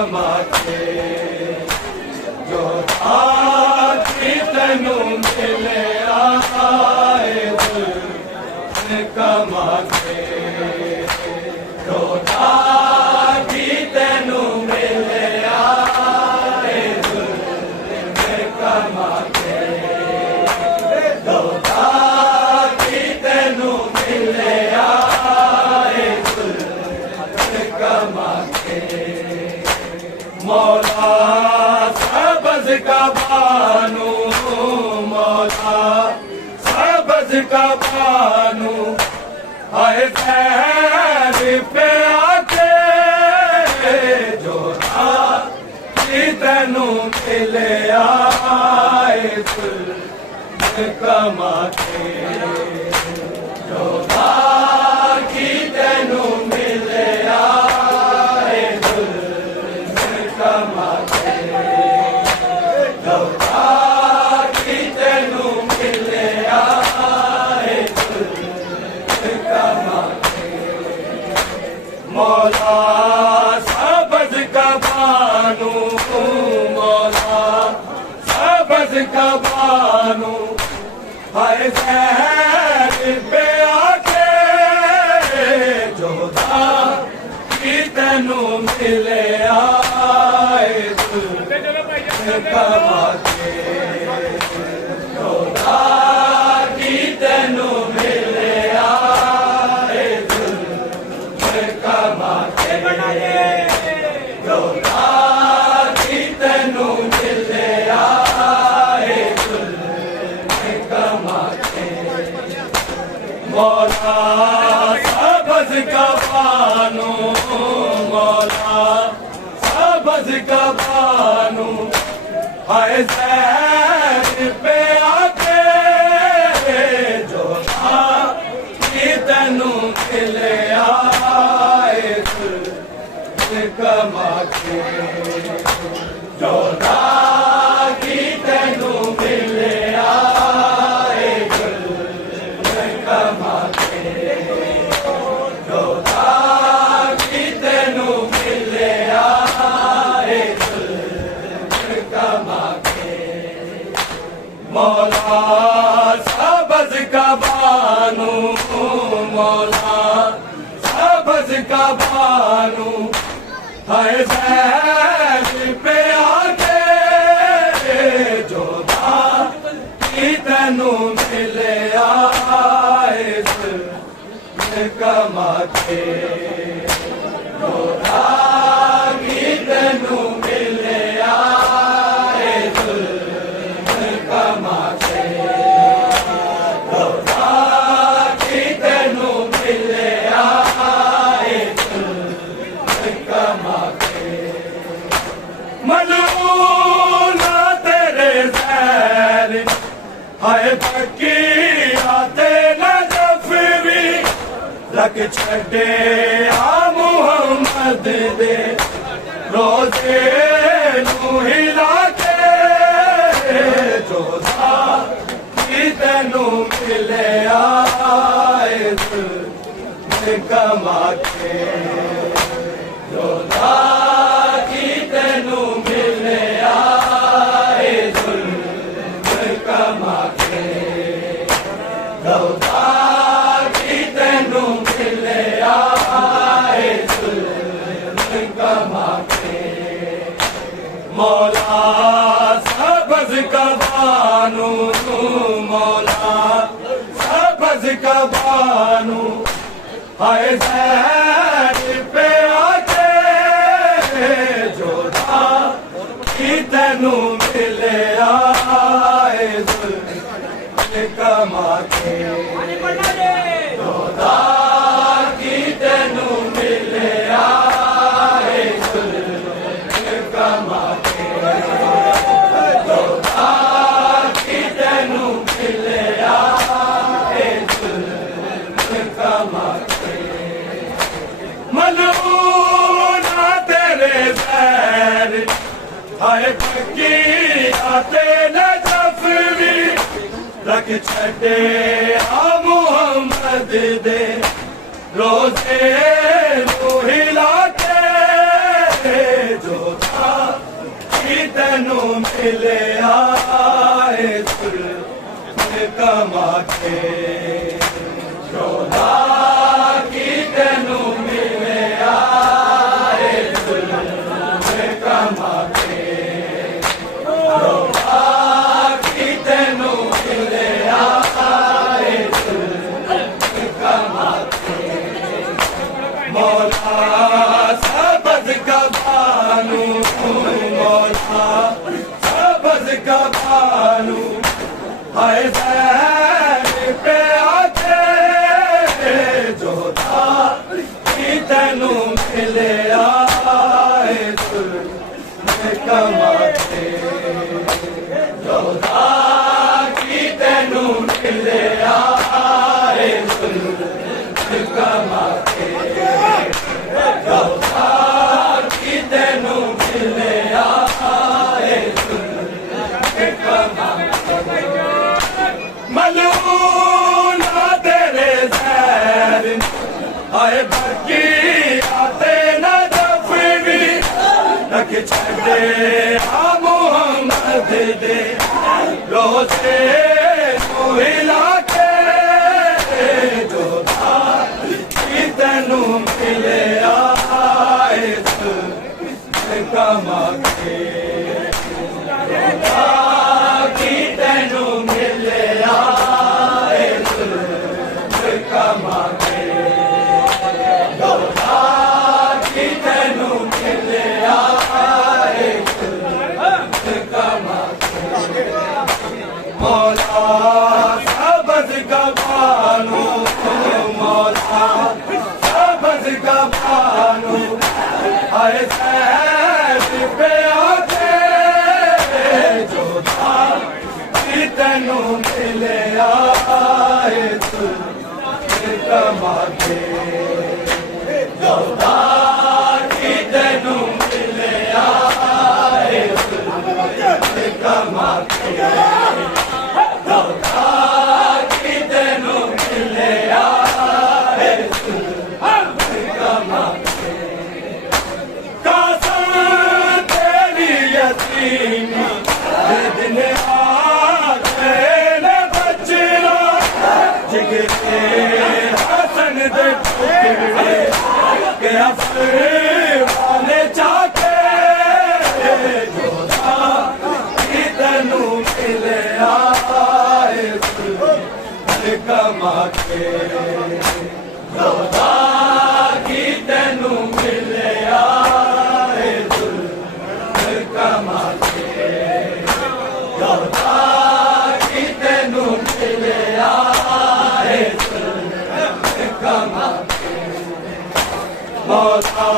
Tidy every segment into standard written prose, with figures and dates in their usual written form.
कमा के जो आखी तैनू मिले आए दिल कमा के जो आखी तैनू मिले आए दिल कमा के जो आखी तैनू मिले आए दिल कमा के मौला सबज का बानू मौला सबज का बानू आए खैर पे आके जो तैनू मिले आए दिल कमा के जो तैनू मिले आए दिल कमा के जो तैनू मिले आए दिल कमा के मौला सबज का बानू मौला सबज का बानू हाय शहर पे आके जो तैनू मिले आए दिल कमा के जो तैनू मिले आए दिल कमा के जो तैनू मिले आए दिल कमा के मौला सबज का बानू मौला सबज का बानू हाय शहर पे आके जो तैनू मिले आए दिल कमा के जो तैनू मिले आए दिल कमा के जो तैनू मिले आए दिल कमा के मौला सबज का बानू मौला सबज का बानू हाय शहर पे आके जो तैनू मिले आए दिल कमा के जो तैनू मिले आए दिल कमा के जो तैनू मिले आए दिल कमा के मलूना तेरे सैर हाय पक्की आते नजफरी रख छड़े आ मुहम्मद दे रोजे नू हिला के जो तैनू मिले आए दिल कमा के जो तैनू मिले आए दिल कमा के जो तैनू मिले आए दिल कमा के मौला सबज का बानू मौला सबज का बानू हाय शहर पे आके जो तैनू मिले आए दिल कमा के जो तैनू मिले आए दिल कमा के जो तैनू मिले आए दिल कमा के मलूना तेरे सैर हाय पक्की आते नजफरी रख छड़े आ मुहम्मद दे रोजे नू हिला के जो मिले आए कमा के जोधा की तेनू मिले आए कमा के जोधा की तेनू मिले आए कमा के मौला सबज का भानु मौला सबज का भानु हाय पे आके जोधा की तेनू मिले आए कमा के जोधा की तेनू मिले आए कमा के जोधा की तेनू मिले आए कमा मलूना तेरे ज़हर आए बरकी आते न जफरी रख छड़े आ मोहम्मद दे रोज़े हिला के जोधा की तेनू मिले आए कमा के जोधा की तेनू मिले आए कमा के जोधा की तेनू मिले आए कमा के मौला सबज का भानु मौला सबज का भानु आए पे आके जोधा की तेनू मिले आए कमा के जोधा की तेनू मिले आए कमा के जोधा की तेनू मिले आए कमा के कसम तेरी यतीमी दिन आके न बचना जिगरे हसन दे टुकड़े के अफवाने चाके जोधा की तेनू मिले आए कमा के जोधा की तेनू मिले आए कमा के जोधा की तेनू मिले आए कमा के मौला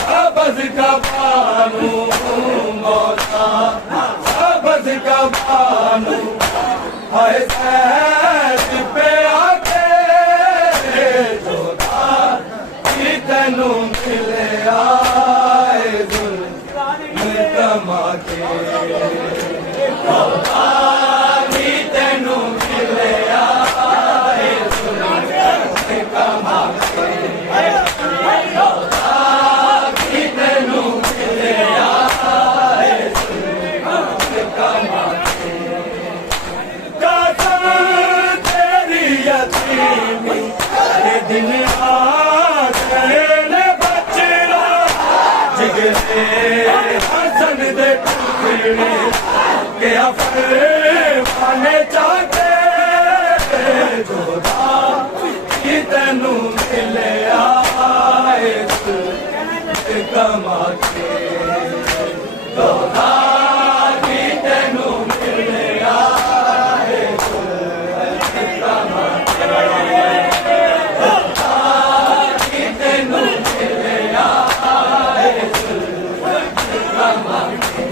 सबज का भानु मौला सबज का भानु हाय पे आके जोधा की तेनू मिले आए कमा के जोधा की तेनू मिले आए कमा के जोधा की तेनू मिले आए कमा के कसम तेरी यतीमी दिन आके न बचना जिगरे हसन दे टुकड़े के अफवाने चाके जोधा की तेनू मिले आए कमा के जोधा की तेनू मिले आए कमा के जोधा की तेनू मिले आए कमा के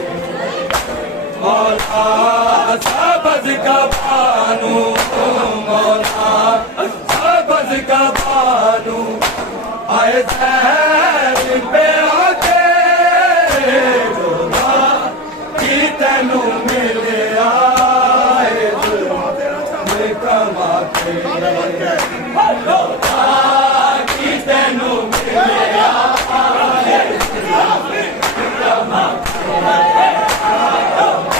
मौला सबज का भानु मौला सबज का भानु आए पे आके जोधा की तेनू मिले आए कमा के जोधा की तेनू मिले आए कमा के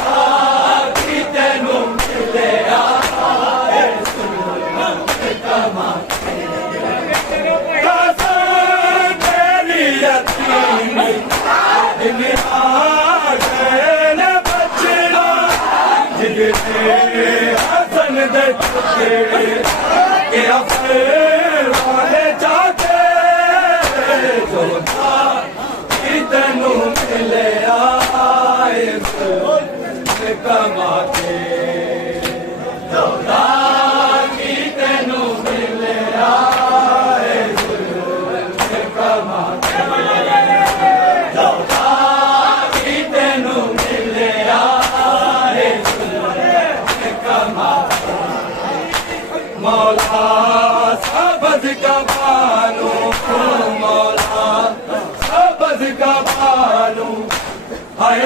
जिगरे हसन दे टुकड़े के अफसर वाले जाके जोधा की तेनू मिले आए कमा के जोधा की तेनू मिले आए कमा के जोधा की तेनू मिले आए कमा मौला सबज का बानू मौला सबज का बानू हाय